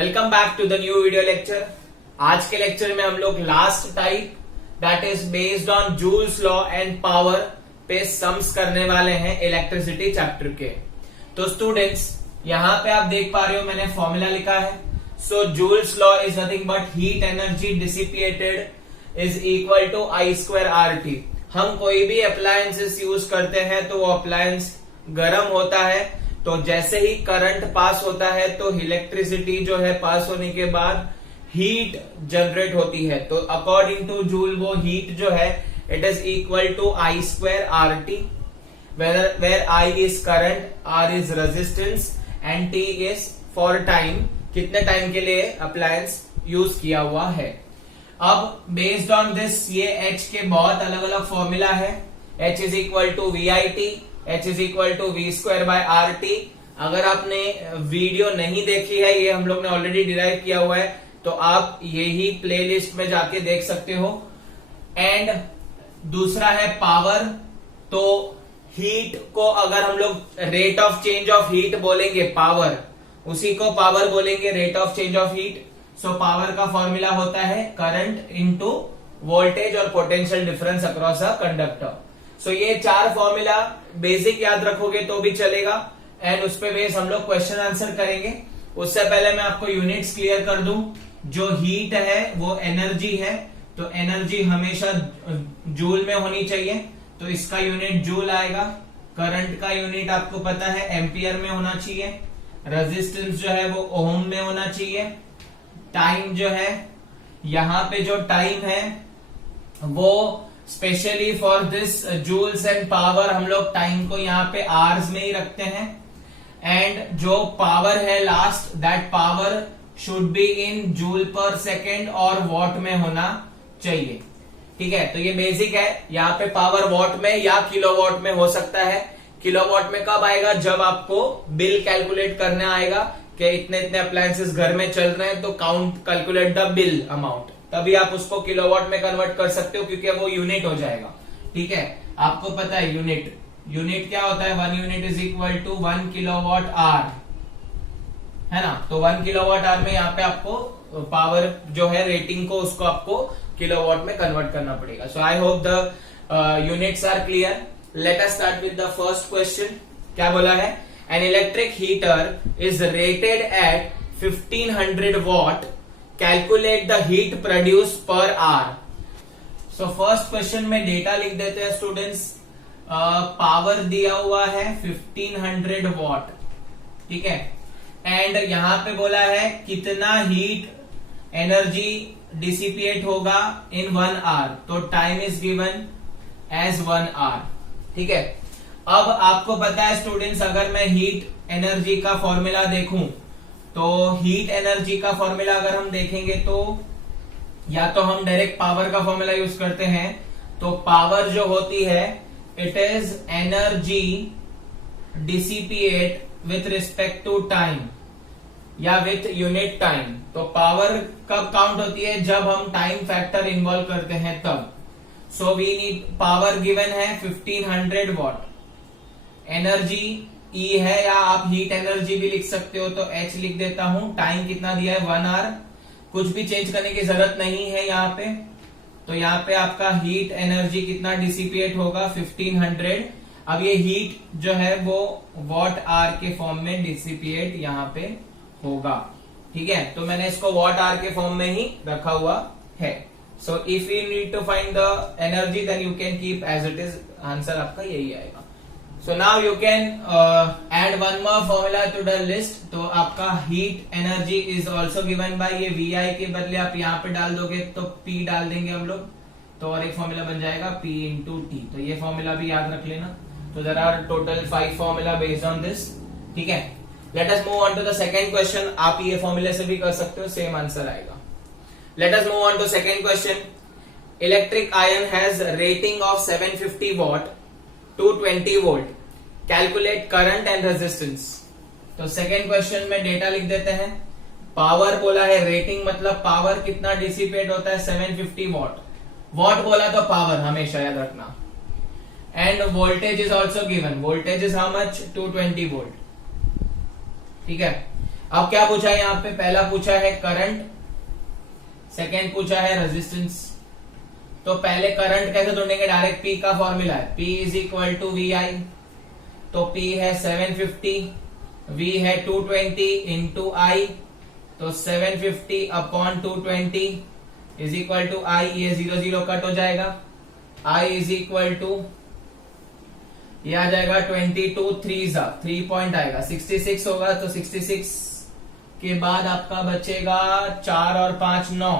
Welcome back to the new video lecture. आज के lecture में हम लोग last type that is based on Joule's law and power पे सम्स करने वाले हैं इलेक्ट्रिसिटी चैप्टर के। तो स्टूडेंट्स यहाँ पे आप देख पा रहे हो मैंने फॉर्मूला लिखा है। So Joule's law is nothing but heat energy dissipated is equal to I square R T. हम कोई भी अप्लायंसेस यूज करते हैं तो वो अप्लायंस गर्म होता है, तो जैसे ही करंट पास होता है तो इलेक्ट्रिसिटी जो है पास होने के बाद हीट जनरेट होती है। तो अकॉर्डिंग टू जूल वो हीट जो है it is equal to I square R T, where I is current, R is resistance and T is for time, कितने टाइम के लिए अप्लायंस यूज किया हुआ है। अब बेस्ड ऑन दिस ये H के बहुत अलग अलग फॉर्मूला है। H is equal to V I T, H is equal to V square by R T. अगर आपने वीडियो नहीं देखी है, ये हम लोग ने ऑलरेडी डिराइव किया हुआ है, तो आप यही प्लेलिस्ट में जाके देख सकते हो। एंड दूसरा है पावर। तो हीट को अगर हम लोग rate of change of heat बोलेंगे, पावर, उसी को पावर बोलेंगे, rate of change of heat. So power का फॉर्मूला होता है करंट इंटू वोल्टेज और potential difference across a conductor. So ये चार फॉर्मूला बेसिक याद रखोगे तो भी चलेगा एंड उस पे बेस हम लोग क्वेश्चन आंसर करेंगे। उससे पहले मैं आपको यूनिट्स क्लियर कर दूं। जो हीट है वो एनर्जी है, तो एनर्जी हमेशा जूल में होनी चाहिए, तो इसका यूनिट जूल आएगा। करंट का यूनिट आपको पता है एम्पियर में होना चाहिए। रेजिस्टेंस जो है वो ओम में होना चाहिए। टाइम जो है, यहां पे जो टाइम है वो specially for this Joule's and power हम लोग टाइम को यहाँ पे आवर्स में ही रखते हैं। एंड जो पावर है last, that power should be in joule पर सेकेंड और वॉट में होना चाहिए। ठीक है, तो ये बेसिक है। यहाँ पे पावर वॉट में या किलोवाट में हो सकता है। किलोवाट में कब आएगा? जब आपको बिल कैलकुलेट करना आएगा कि इतने इतने अप्लायंसेस घर में चल रहे हैं, तो count calculate the bill amount, तभी आप उसको किलोवाट में कन्वर्ट कर सकते हो, क्योंकि वो यूनिट हो जाएगा। ठीक है, आपको पता है यूनिट क्या होता है? 1 unit is equal to 1 kilowatt hour, है ना। तो 1 किलोवाट आवर में यहाँ पे आपको पावर जो है रेटिंग को, उसको आपको किलोवाट में कन्वर्ट करना पड़ेगा। So I hope the units are clear. Let us start with the first question. क्या बोला है? An electric heater is rated at 1500 watt, calculate the heat produce per hour. So first question में data लिख देते हैं students. Power दिया हुआ है 1500 वॉट, ठीक है। एंड यहां पे बोला है कितना हीट एनर्जी डिसिपिएट होगा इन 1 आवर, तो time is given as 1 hour, ठीक है। अब आपको पता है स्टूडेंट्स, अगर मैं हीट एनर्जी का फॉर्मूला देखूं, तो हीट एनर्जी का फॉर्मूला अगर हम देखेंगे तो या तो हम डायरेक्ट पावर का फॉर्मूला यूज करते हैं। तो पावर जो होती है it is energy dissipate with respect to time या विथ यूनिट टाइम। तो पावर कब काउंट होती है? जब हम टाइम फैक्टर इन्वॉल्व करते हैं तब। So we need, power given है 1500 वॉट, एनर्जी E है, या आप हीट एनर्जी भी लिख सकते हो, तो H लिख देता हूं। टाइम कितना दिया है? 1 आवर। कुछ भी चेंज करने की जरूरत नहीं है यहाँ पे। तो यहाँ पे आपका हीट एनर्जी कितना डिसिपिएट होगा? 1500। अब ये हीट जो है वो वॉट आवर के फॉर्म में डिसिपिएट यहाँ पे होगा, ठीक है। तो मैंने इसको वॉट आवर के फॉर्म में ही रखा हुआ है। So if you need to find the energy then you can keep as it is, answer आपका यही आएगा। So now you can add one more formula to the list. तो आपका heat energy is also given by, ये VI के बदले आप यहाँ पे डाल दोगे तो P डाल देंगे हम लोग, तो और एक फॉर्मूला बन जाएगा P into T। तो ये फॉर्मूला भी याद रख लेना। तो there are total 5 formula based on this, ठीक है। Let us move on to the second question। आप ये फॉर्मूले से भी कर सकते हो, सेम आंसर आएगा। Let us move on to second question। Electric iron has rating of 750 watt, 220 volt, calculate current and resistance. तो सेकेंड क्वेश्चन में डेटा लिख देते हैं। पावर बोला है, रेटिंग मतलब पावर कितना डिसिपेट होता है? 750 वॉट। वॉट बोला तो पावर हमेशा याद रखना। End voltage is also given, voltage is how much? 220 volt, ठीक है। अब क्या पूछा है यहाँ पे, पहला पूछा है करंट, सेकेंड पूछा है रेजिस्टेंस। तो पहले करंट कैसे ढूंढेंगे, डायरेक्ट पी का फॉर्मूला है, P is equal to V I. तो P है 750, V है 220 इंटू आई, तो 750 अपॉन 220 इज इक्वल टू आई, ये 0 0 कट हो जाएगा, I इज इक्वल टू ये आ जाएगा 22 3 पॉइंट आएगा 66 होगा, तो 66 के बाद आपका बचेगा 4 और 5 9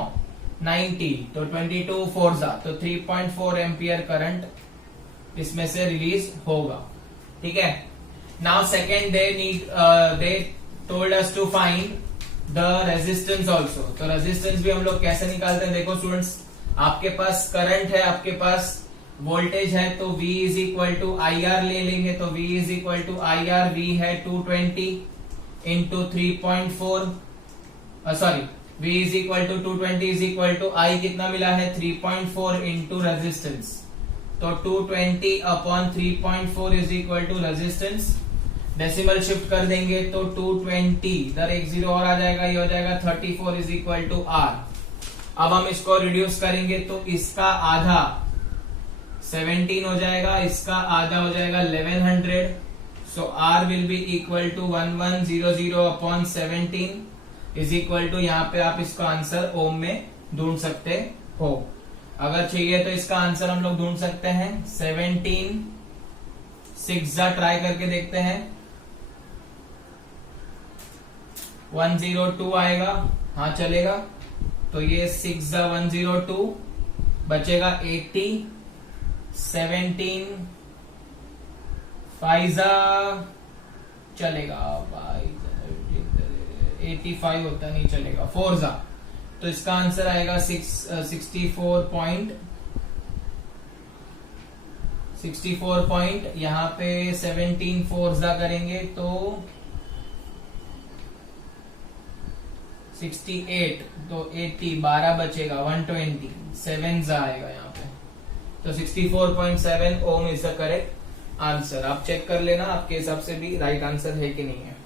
90, तो 22 4 तो 3.4 एम्पियर करंट इसमें से रिलीज होगा। ठीक है, now second they told us to find the resistance also. तो रेजिस्टेंस भी हम लोग कैसे निकालते हैं, देखो स्टूडेंट्स, आपके पास करंट है, आपके पास वोल्टेज है, तो V is equal to I R ले लेंगे। तो V is equal to I R, V है 220 into 3.4 sorry, V is equal to 220 is equal to I कितना मिला है 3.4 इंटू रेजिस्टेंस, तो 220 upon 3.4 is equal to resistance. Decimal shift कर देंगे तो 220 इधर एक जीरो और आ जाएगा, ये हो जाएगा 34 इज इक्वल टू आर। अब हम इसको रिड्यूस करेंगे तो इसका आधा 17 हो जाएगा, इसका आधा हो जाएगा 1100, so R will be equal to 1100 upon 17 is equal to, यहाँ पे आप इसका आंसर ओम में ढूंढ सकते हो। अगर चाहिए तो इसका आंसर हम लोग ढूंढ सकते हैं 17 6 ट्राई करके देखते हैं, 102 आएगा, हाँ चलेगा। तो ये 6 102 बचेगा 80, 17 5 चलेगा भाई, 85 होता नहीं चलेगा, 4 तो इसका आंसर आएगा 64 पॉइंट यहाँ पे 17 4 करेंगे तो 68, तो 80 12 बचेगा 120, 7 आएगा यहाँ पे, तो 64.7 ओम इज द करेक्ट आंसर। आप चेक कर लेना आपके हिसाब से भी राइट आंसर है कि नहीं है।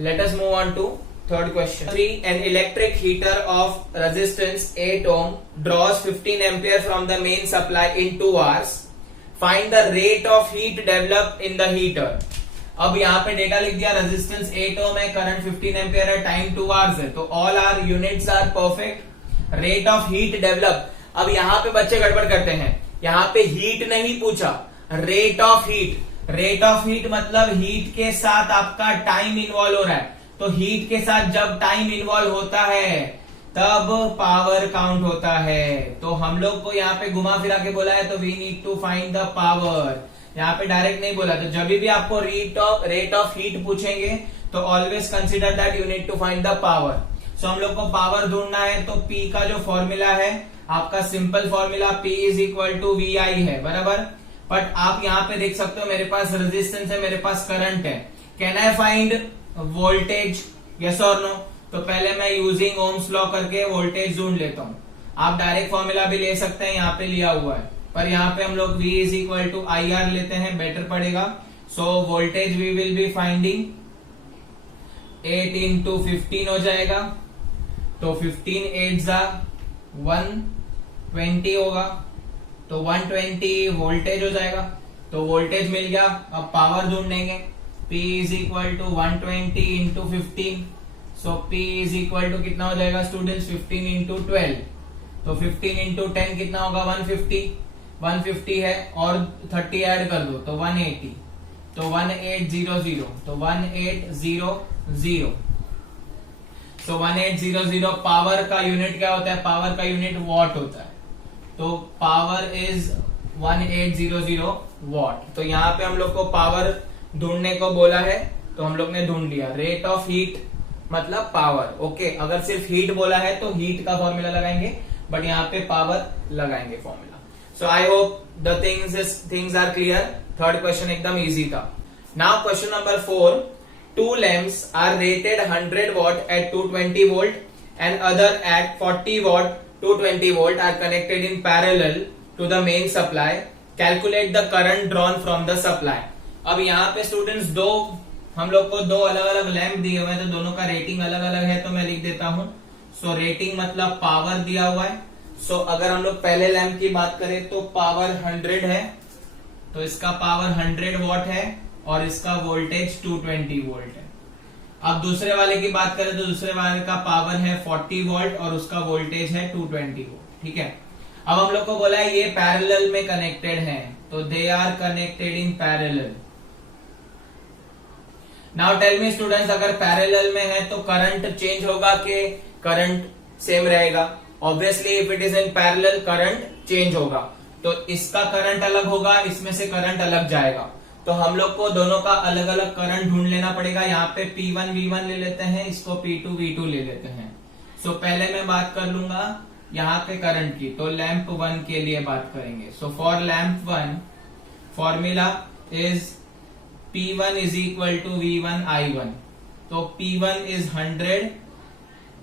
Let us move on to third question. 3 an electric heater of resistance 8 ohm draws 15 ampere from the main supply in 2 hours. Find the rate of heat developed in the heater. अब यहाँ पे data लिख दिया, resistance 8 ohm है, current 15 ampere है, time 2 hours है, तो all are units are perfect. Rate of heat develop, अब यहाँ पे बच्चे गड़बड़ करते हैं, यहाँ पे हीट नहीं पूछा, rate of heat. Rate of heat मतलब हीट के साथ आपका टाइम इन्वॉल्व हो रहा है, तो हीट के साथ जब टाइम इन्वॉल्व होता है तब पावर काउंट होता है। तो हम लोग को यहाँ पे घुमा फिरा के बोला है, तो we need to find the power. यहाँ पे डायरेक्ट नहीं बोला, तो जब भी आपको रेट ऑफ हीट पूछेंगे तो always consider that you need to find the power. So हम लोग को पावर ढूंढना है, तो P का जो फॉर्मूला है आपका simple formula P is equal to V I है, बराबर। बट आप यहाँ पे देख सकते हो मेरे पास रेजिस्टेंस है, मेरे पास करंट है, can I find voltage, yes और नो? तो पहले मैं यूजिंग ओम्स लॉ करके वोल्टेज ढूंढ लेता हूँ। आप डायरेक्ट फॉर्मूला भी ले सकते हैं, यहाँ पे लिया हुआ है, पर यहाँ पे हम लोग V is equal to I R लेते हैं, बेटर पड़ेगा। So voltage we will be finding 8 into 15 हो जाएगा, तो 15 8 120 होगा, तो 120 वोल्टेज हो जाएगा। तो वोल्टेज मिल गया, अब पावर ढूंढेंगे, P is equal to 120 into 15, so P is equal to कितना हो जाएगा स्टूडेंट्स, 15 इंटू 12, तो 15 इंटू 10 कितना होगा 150 है, और 30 ऐड कर दो तो 180, तो 1800, तो 1800, सो 1800 पावर का यूनिट क्या होता है, पावर का यूनिट वॉट होता है, तो पावर इज 1800 वॉट। तो यहाँ पे हम लोग को पावर ढूंढने को बोला है, तो हम लोग ने ढूंढ लिया। रेट ऑफ हीट मतलब पावर, ओके। अगर सिर्फ हीट बोला है तो हीट का फॉर्मूला लगाएंगे, बट यहाँ पे पावर लगाएंगे formula. So I hope the things are clear. Third question एकदम इजी था। Now question number 4, 2 lamps are rated 100 watt at 220 volt and other at 40 watt 220 volt are connected in parallel to the main supply. Calculate the current drawn from the supply. अब यहाँ पे students दो हम लोग को दो अलग अलग लैंप दिए हुए हैं, तो दोनों का रेटिंग अलग अलग है, तो मैं लिख देता हूं। सो रेटिंग मतलब पावर दिया हुआ है। सो अगर हम लोग पहले लैंप की बात करें तो पावर 100 है, तो इसका पावर 100 वॉट है और इसका वोल्टेज 220 वोल्ट है। अब दूसरे वाले की बात करें तो दूसरे वाले का पावर है 40 वोल्ट और उसका वोल्टेज है 220 वोल्ट। ठीक है, अब हम लोग को बोला है ये पैरेलल में कनेक्टेड है, तो they are connected in parallel. Now tell me students, अगर पैरेलल में है तो करंट चेंज होगा कि करंट सेम रहेगा? Obviously if it is in parallel current change होगा, तो इसका करंट अलग होगा, इसमें से करंट अलग जाएगा, तो हम लोग को दोनों का अलग अलग करंट ढूंढ लेना पड़ेगा। यहाँ पे P1 V1 ले लेते हैं, इसको P2 V2 ले लेते हैं। सो पहले मैं बात कर लूंगा यहाँ पे करंट की, तो लैंप 1 के लिए बात करेंगे। So for lamp 1 formula is P1 is equal to V1 I1, तो P1 is 100,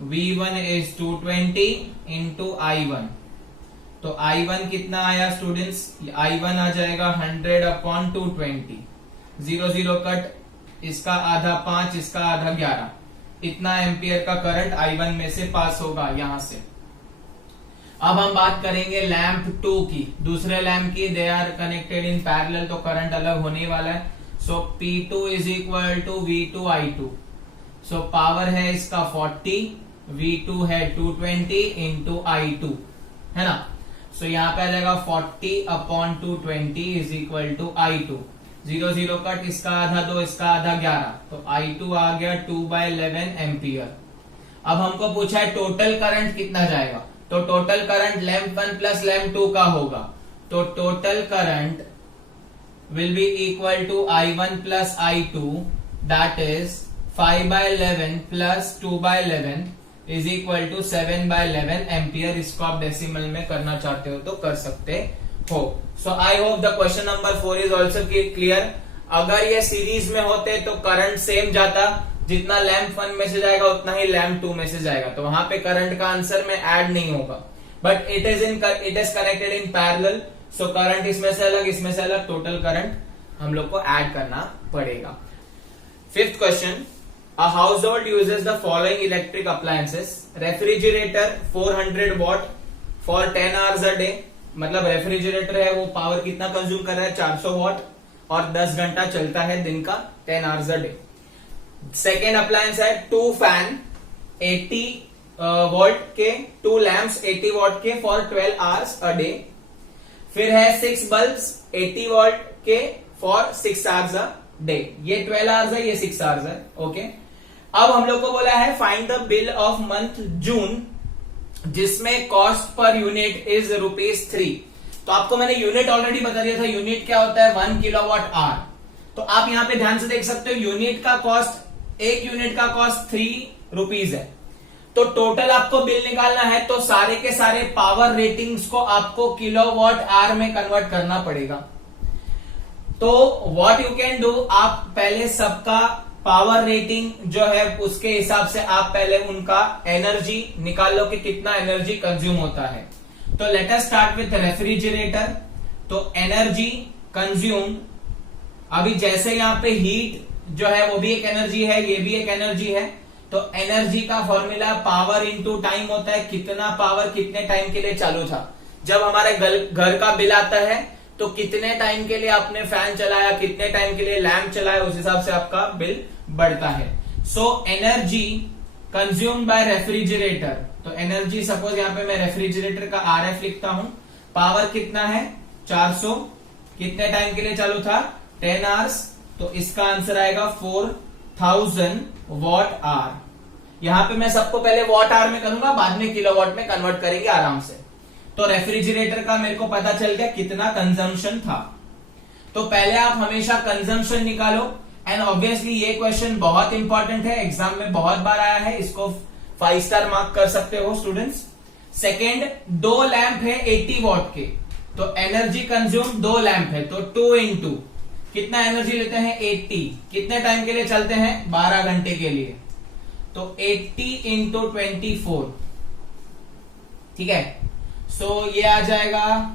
V1 is 220 into I1, तो I1 कितना आया स्टूडेंट्स? I1 आ जाएगा 100/220, 0 0 कट, इसका आधा 5, इसका आधा 11, इतना एम्पियर का करंट I1 में से पास होगा यहां से। अब हम बात करेंगे लैंप 2 की, दूसरे लैंप की। They are connected in parallel, तो करंट अलग होने वाला है। So P2 is equal to V2 I2, so power है इसका 40, V2 है 220 इंटू I2, है ना। सो यहाँ पे आ जाएगा 40/220 is equal to I2, 0 0 cut, इसका आधा 2, इसका आधा 11, तो I2 आ गया 2/11 एम्पियर। अब हमको पूछा है टोटल करंट कितना जाएगा, तो total current lamp 1 plus lamp 2 का होगा, तो total current will be equal to I1 plus I2, that is 5/11 plus 2/11 is equal to 7/11 ampere. इसको आप डेसिमल में करना चाहते हो तो कर सकते हो। So I hope the question number 4 is also clear. अगर ये सीरीज में होते तो करंट सेम जाता, जितना लैंप 1 में से जाएगा उतना ही लैंप 2 में से जाएगा, तो वहां पे करंट का आंसर में ऐड नहीं होगा। But it is connected in parallel, so current इसमें से अलग, इसमें से अलग, टोटल करंट हम लोग को ऐड करना पड़ेगा। Fifth question, a house hold uses the following electric appliances. Refrigerator 400 what for 10 hours a day, मतलब रेफ्रिजरेटर है वो पावर कितना कंज्यूम कर रहा है? 400 वॉट, और 10 घंटा चलता है दिन का, 10 hours a day. Second appliance है 2 फैन 80 वोल्ट के, 2 लैंप्स 80 वॉट के फॉर 12 आवर्स अ डे। फिर है 6 बल्ब्स 80 वॉल्ट के फॉर 6 आवर्स अ डे। ये 12 आवर्स है, ये 6 आवर्स है। ओके, अब हम लोग को बोला है find the bill of month June, जिसमें कॉस्ट पर यूनिट इज ₹3। तो आपको मैंने यूनिट ऑलरेडी बता दिया था, यूनिट क्या होता है? 1 किलोवाट आवर। तो आप यहां पे ध्यान से देख सकते हो, यूनिट का कॉस्ट, एक यूनिट का कॉस्ट ₹3 है। तो टोटल आपको बिल निकालना है, तो सारे के सारे पावर रेटिंग्स को आपको किलोवाट आवर में कन्वर्ट करना पड़ेगा। तो व्हाट यू कैन डू, आप पहले सबका पावर रेटिंग जो है उसके हिसाब से आप पहले उनका एनर्जी निकाल लो कि कितना एनर्जी कंज्यूम होता है। तो late us start with refrigerator. तो एनर्जी कंज्यूम, अभी जैसे यहाँ पे हीट जो है वो भी एक एनर्जी है, ये भी एक एनर्जी है, तो एनर्जी का फॉर्मूला पावर इंटू टाइम होता है, कितना पावर कितने टाइम के लिए चालू था। जब हमारे घर का बिल आता है तो कितने टाइम के लिए आपने फैन चलाया, कितने टाइम के लिए लैंप चलाया, उस हिसाब से आपका बिल बढ़ता है। So energy consume by refrigerator, तो एनर्जी सपोज यहाँ पे मैं रेफ्रिजरेटर का RF लिखता हूं, पावर कितना है 400, कितने टाइम के लिए चालू था 10 आवर्स, तो इसका आंसर आएगा 4000 वॉट आवर। यहां पे मैं सबको पहले वॉट आवर में करूंगा, बाद में किलोवाट में कन्वर्ट करेंगे आराम से। तो रेफ्रिजरेटर का मेरे को पता चल गया कितना कंजम्पशन था। तो पहले आप हमेशा कंजम्पशन निकालो, एंड ऑब्वियसली ये क्वेश्चन बहुत इंपॉर्टेंट है, एग्जाम में बहुत बार आया है, इसको 5 स्टार मार्क कर सकते हो स्टूडेंट्स। सेकेंड, 2 लैंप है 80 वॉट के, तो एनर्जी कंज्यूम 2 लैंप है, तो 2 इंटू कितना एनर्जी लेते हैं 80, कितने टाइम के लिए चलते हैं 12 घंटे के लिए, तो 80 इंटू 24, ठीक है। सो ये आ जाएगा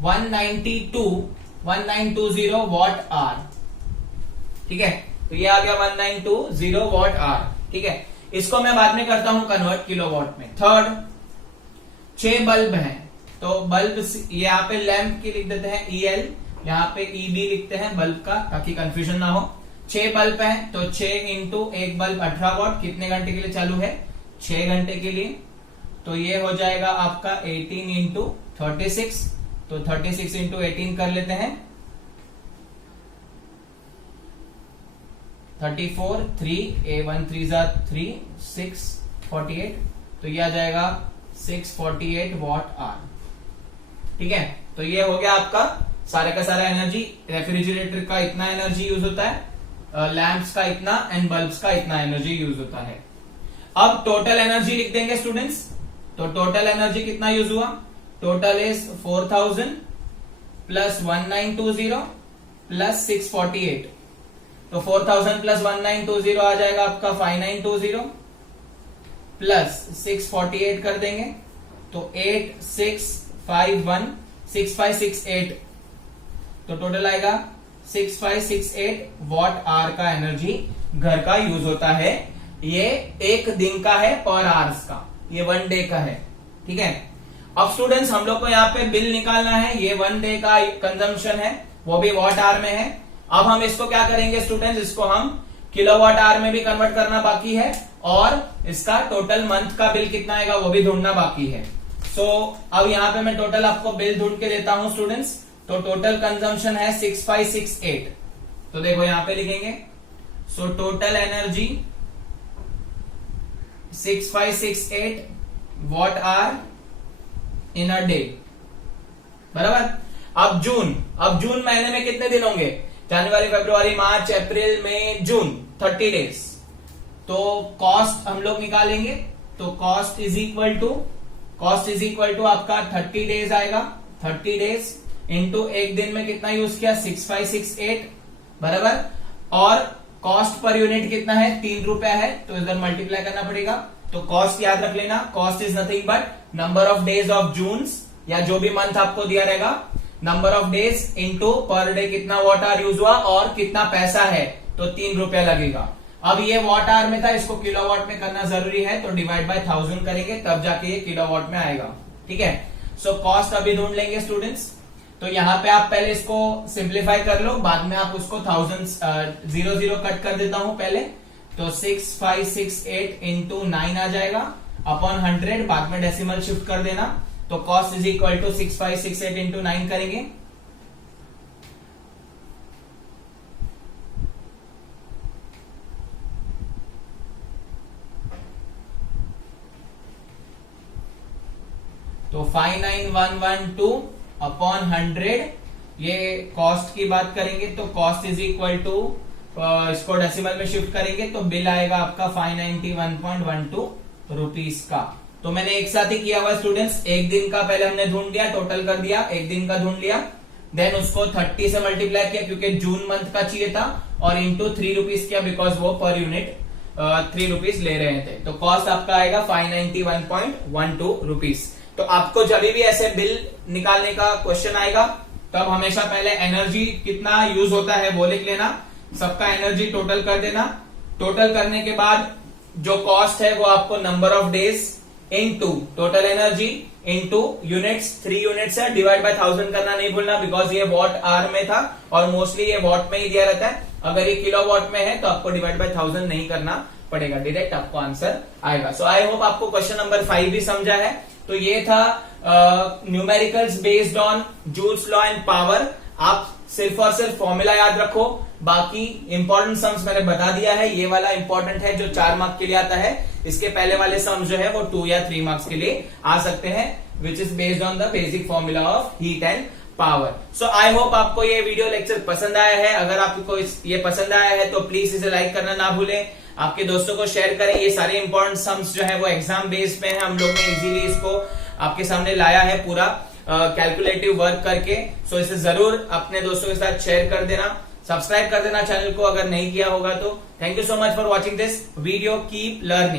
1920 वॉट आवर। ठीक है, तो ये आ गया 1920 वॉट आवर। ठीक है, इसको मैं बाद में करता हूं कन्वर्ट किलोवाट में। थर्ड, 6 बल्ब हैं, तो बल्ब यहाँ पे लैंप की लिख देते हैं EL, यहाँ पे EB लिखते हैं बल्ब का, ताकि कंफ्यूजन ना हो। 6 बल्ब हैं, तो 6 इंटू एक बल्ब 18 वॉट, कितने घंटे के लिए चालू है? 6 घंटे के लिए। तो ये हो जाएगा आपका 18 इंटू 36, तो 36 इंटू 18 कर लेते हैं, 34, 3 A1 3 3 6 48, तो ये आ जाएगा 648 वॉट आवर। ठीक है, तो ये हो गया आपका सारे का सारा एनर्जी। रेफ्रिजरेटर का इतना एनर्जी यूज होता है, लैंप्स का इतना एंड बल्ब्स का इतना एनर्जी यूज होता है। अब टोटल एनर्जी लिख देंगे स्टूडेंट्स, तो टोटल एनर्जी कितना यूज हुआ? टोटल इज 4000 प्लस 1920 प्लस 648, तो 4000 प्लस 1920 आ जाएगा आपका 5920 प्लस 648 कर देंगे, तो 8651 6568, तो टोटल आएगा 6568 वॉट आवर का एनर्जी घर का यूज होता है। ये एक दिन का है पर आवर्स का, ये 1 डे का है। ठीक है, अब स्टूडेंट्स हम लोग को यहाँ पे बिल निकालना है, ये 1 डे का कंजम्पशन है, वो भी वॉट आवर में है। अब हम इसको क्या करेंगे स्टूडेंट्स, इसको हम किलोवाट आवर में भी कन्वर्ट करना बाकी है, और इसका टोटल मंथ का बिल कितना आएगा वो भी ढूंढना बाकी है। सो अब यहाँ पे मैं टोटल आपको बिल ढूंढ के देता हूं स्टूडेंट्स। तो टोटल कंजम्पशन है 6568, तो देखो यहां पे लिखेंगे, so total energy 6568 watt hour in a day, बराबर। अब जून महीने में कितने दिन होंगे? जनवरी, फरवरी, मार्च, अप्रैल, मई, जून, 30 डेज। तो कॉस्ट हम लोग निकालेंगे, तो कॉस्ट इज इक्वल टू आपका 30 डेज आएगा, 30 डेज इंटू एक दिन में कितना यूज किया? 6568, बराबर। और कॉस्ट पर यूनिट कितना है? 3 रुपया है, तो इधर मल्टीप्लाई करना पड़ेगा। तो कॉस्ट याद रख लेना, cost is nothing but number of days of June, या जो भी मंथ आपको दिया रहेगा, number of days into per day कितना वॉट आवर यूज हुआ और कितना पैसा है, तो 3 रुपया लगेगा। अब ये वॉट आवर में था, इसको किलोवाट में करना जरूरी है, तो डिवाइड बाय 1000 करेंगे, तब जाके ये किलोवाट में आएगा। ठीक है, सो कॉस्ट अभी ढूंढ लेंगे स्टूडेंट्स। तो यहाँ पे आप पहले इसको सिंप्लीफाई कर लो, बाद में आप उसको 0 कट कर देता हूं पहले, तो 6568 इंटू 9 आ जाएगा अपॉन 100, बाद में डेसिमल शिफ्ट कर देना, तो cost is equal to 6568 into 9 करेंगे, तो 59112 अपॉन 100। ये कॉस्ट की बात करेंगे तो कॉस्ट इज इक्वल टू, इसको डेसिमल में शिफ्ट करेंगे तो बिल आएगा आपका 591.12 रुपीस का। तो मैंने एक साथ ही किया हुआ स्टूडेंट्स, एक दिन का पहले हमने ढूंढ लिया, टोटल कर दिया, एक दिन का ढूंढ लिया, देन उसको 30 से मल्टीप्लाई किया क्योंकि जून मंथ का चाहिए था, और इंटू 3 रुपीज किया बिकॉज वो पर यूनिट 3 रुपीज ले रहे थे। तो कॉस्ट आपका आएगा 591.12 रुपीज। तो आपको जब भी ऐसे बिल निकालने का क्वेश्चन आएगा तब हमेशा पहले एनर्जी कितना यूज होता है वो लिख लेना, सबका एनर्जी टोटल कर देना, टोटल करने के बाद जो कॉस्ट है वो आपको number of days into total energy into units, 3 units है, डिवाइड बाय 1000 करना नहीं भूलना बिकॉज ये वॉट आवर में था और मोस्टली ये वॉट में ही दिया रहता है। अगर ये किलो वॉट में है तो आपको डिवाइड बाय 1000 नहीं करना पड़ेगा, डायरेक्ट आपको आंसर आएगा। सो आई होप आपको क्वेश्चन नंबर 5 भी समझा है। तो ये था numericals based on Joule's law and power. आप सिर्फ और सिर्फ फॉर्मूला याद रखो, बाकी इंपॉर्टेंट सम्स मैंने बता दिया है। ये वाला इंपॉर्टेंट है जो 4 मार्क्स के लिए आता है, इसके पहले वाले सम्स जो है वो 2 या 3 मार्क्स के लिए आ सकते हैं, which is based on the basic formula of heat and power. So I hope आपको ये वीडियो लेक्चर पसंद आया है। अगर आपको ये पसंद आया है तो प्लीज इसे लाइक करना ना भूलें, आपके दोस्तों को शेयर करें। ये सारे इंपॉर्टेंट सम्स जो है वो एग्जाम बेस्ड पे है, हम लोग ने इजीली इसको आपके सामने लाया है पूरा कैलकुलेटिव वर्क करके। सो इसे जरूर अपने दोस्तों के साथ शेयर कर देना, सब्सक्राइब कर देना चैनल को अगर नहीं किया होगा तो। Thank you so much for watching this video, keep learning.